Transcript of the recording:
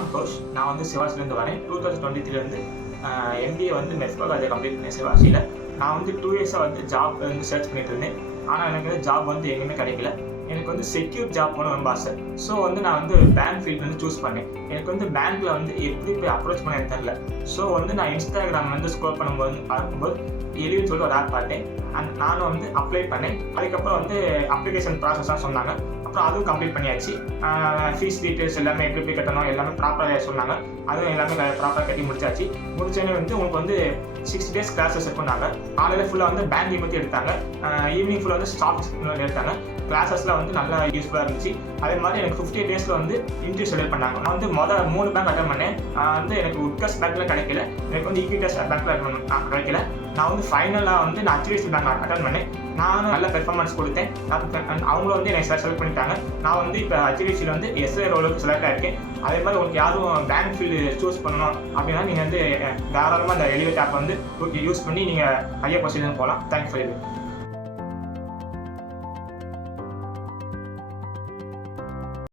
சந்தோஷ். நான் வந்து சிவாசிலேருந்து வரேன். 2023 எம்பிஏ வந்து மெஃப்கோ காலேஜ் கம்ப்ளீட் பண்ணேன் சிவாசியில். நான் வந்து 2 இயர்ஸாக வந்து ஜாப் வந்து சர்ச் பண்ணிட்டு இருந்தேன். ஆனால் எனக்கு வந்து ஜாப் வந்து எங்கேயுமே கிடைக்கல. எனக்கு வந்து செக்யூர் ஜாப் போகணும் ரொம்ப ஆசை. ஸோ வந்து நான் வந்து பேங்க் ஃபீல்டு வந்து சூஸ் பண்ணேன். எனக்கு வந்து பேங்க்கில் வந்து எப்படி போய் அப்ரோச் பண்ண எனக்கு தெரியல. ஸோ வந்து நான் இன்ஸ்டாகிராம் வந்து ஸ்க்ரோல் பார்க்கும்போது எலின்னு சொல்லிட்டு ஒரு ஆப் பார்த்தேன். நானும் வந்து அப்ளை பண்ணேன். அதுக்கப்புறம் வந்து அப்ளிகேஷன் ப்ராசஸ்லாம் சொன்னாங்க. அப்புறம் அதுவும் கம்ப்ளீட் பண்ணியாச்சு. ஃபீஸ் டீட்டெயில்ஸ் எல்லாமே எப்படி கட்டணும் எல்லாமே ப்ராப்பராக சொன்னாங்க. அதுவும் எல்லாமே ப்ராப்பராக கட்டி முடிச்சாச்சு. முடிச்சோடனே வந்து உங்களுக்கு வந்து 6 days கிளாஸஸ் இருக்குன்னாங்க. காலையில் ஃபுல்லாக வந்து பேங்கிங் பற்றி எடுத்தாங்க. ஈவினிங் ஃபுல்லாக வந்து ஸ்டாக்ஸ் எடுத்தாங்க. கிளாஸஸ்லாம் வந்து நல்லா யூஸ்ஃபுல்லாக இருந்துச்சு. அதே மாதிரி எனக்கு 50 days வந்து இன்டர்வியூ ஷெடியூல் பண்ணாங்க. நான் வந்து மொதல் 3 பேங்க் அட்டன் பண்ணேன். வந்து எனக்கு உட்கஸ் பேங்க்கில் கிடைக்கல. எனக்கு வந்து ஈக்விட்டஸ் பேங்க்கில் கிடைக்கல. நான் வந்து ஃபைனலாக வந்து நான் HDFC பேங்க் அட்டன் பண்ணேன். நானும் நல்ல பெர்ஃபார்மன்ஸ் கொடுத்தேன். அவங்களும் வந்து என்னை செலக்ட் பண்ணிட்டாங்க. நான் வந்து இப்போ HDFCயில் வந்து எஸ்ஐ ரோலுக்கு செலக்ட் ஆகிருக்கேன். அதே மாதிரி உங்களுக்கு யாரும் பேங்க் ஃபீல்டு சூஸ் பண்ணணும் அப்படின்னா நீங்கள் வந்து தாராளமாக அந்த எலிவேட் ஆப் வந்து யூஸ் பண்ணி நீங்கள் ஹையர் பொசிஷன் போகலாம். தேங்க்ஸ் ஃபார் இது.